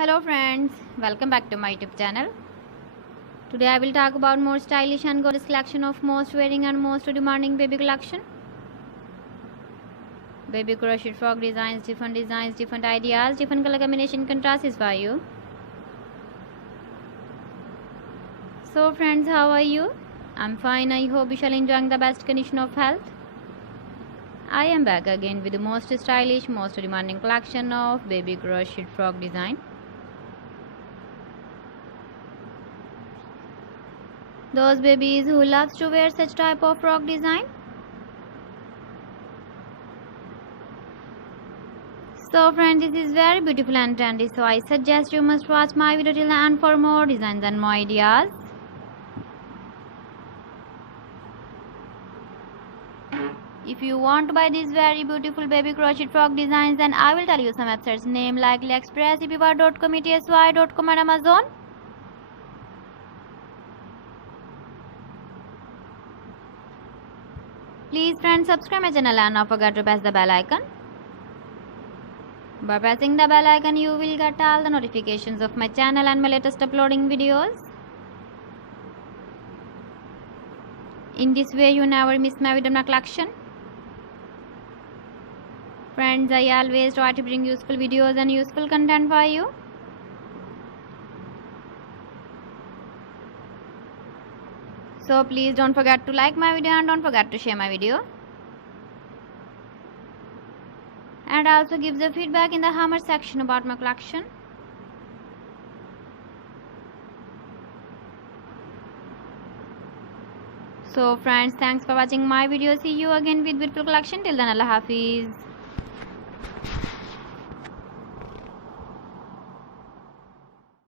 Hello friends, welcome back to my YouTube channel. Today I will talk about more stylish and gorgeous collection of most wearing and most demanding baby collection. Baby crochet frog designs, different ideas, different color combination contrasts for you. So friends, how are you? I'm fine. I hope you shall enjoying the best condition of health. I am back again with the most stylish, most demanding collection of baby crochet frog design. Those babies who loves to wear such type of frog design. So friends, this is very beautiful and trendy, so I suggest you must watch my video till the end for more designs and more ideas. If you want to buy these very beautiful baby crochet frog designs, then I will tell you some websites name like AliExpress, eBay.com, etsy.com and Amazon. Please friends, subscribe my channel and not forget to press the bell icon. By pressing the bell icon, you will get all the notifications of my channel and my latest uploading videos. In this way, you never miss my video collection. Friends, I always try to bring useful videos and useful content for you. So please don't forget to like my video and don't forget to share my video. And also give the feedback in the comment section about my collection. So friends, thanks for watching my video. See you again with beautiful collection. Till then, Allah Hafiz.